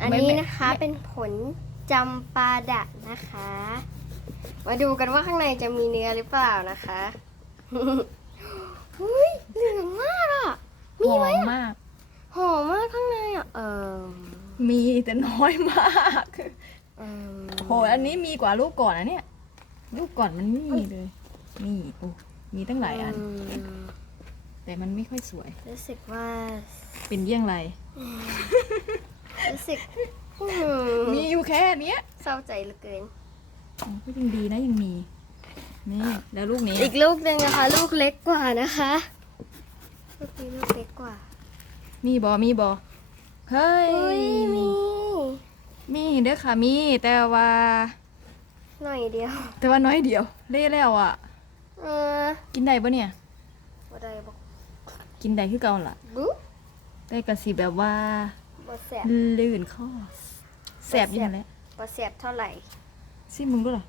อันนี้นะคะเป็นผลจำปาดะนะคะ มาดูกันว่าข้างในจะมีเนื้อหรือเปล่านะคะอุ้ยเหลืองมากอะหอมมากหอมมากข้างในอะ เออมีแต่น้อยมากเออโหอันนี้มีกว่าลูกก่อนนะเนี่ย ลูกก่อนมันไม่มีเลย นี่โอ้มีตั้งหลายอันมแต่มันไม่ค่อยสวย รู้สึกว่า เป็นเยี่ยงไร รู้สึกอื้อหือมีอยู่แค่เนี้ยเศร้าใจเหลือเกิน อ๋อก็ยังดีนะยังมี นี่แล้วลูกนี้อีกลูกหนึ่งนะคะ ลูกเล็กกว่านะคะลูกนี้ลูกเล็กกว่ามีบอมีบอเฮ้ยเฮ้ยมี มีเด้อค่ะมีแต่ว่า หน่อยเดียวแต่ว่าน้อยเดียว เล่แล้วอะ เออกินได้ปะเนี่ย บ่ได้บอก Ờ. กินได้คือเก่าล่ะ บุ๊บแต่กะสิแบบว่า บ่แสบลื่นคอแสบอยู่นั่นแหละบ่แสบเท่าไหร่ซิมึงด้วยเหรอ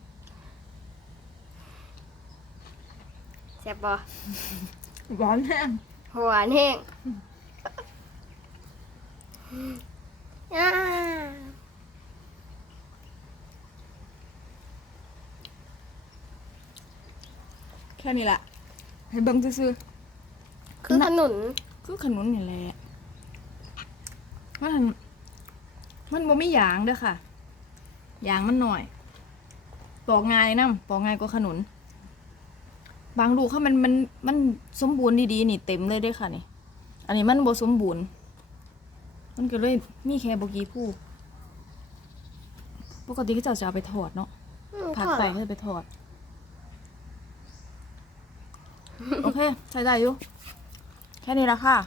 แสบบ่ร้อนแห้งหวานแห้งอ่าแค่นี้ละให้เบิ่งซื่อคือขนุนๆคือขนุนนี่แหละ มันมันบ่มีหยางเด้อค่ะหยางมันหน่อย ปอกง่ายนํปอกง่ายกว่าขนุน บางลูกเขามันมันมันสมบูรณ์ดีๆนี่เต็มเลยเด้อค่ะนี่ อันนี้มันบ่สมบูรณ์ มันก็เลยมีแค่บกี่ผู้ปกติก็จะจะเอาไปทอดเนาะอืมผักทอดใส่ให้ไปทอดโอเค ใช้ได้อยู่ แค่นี้ละค่ะ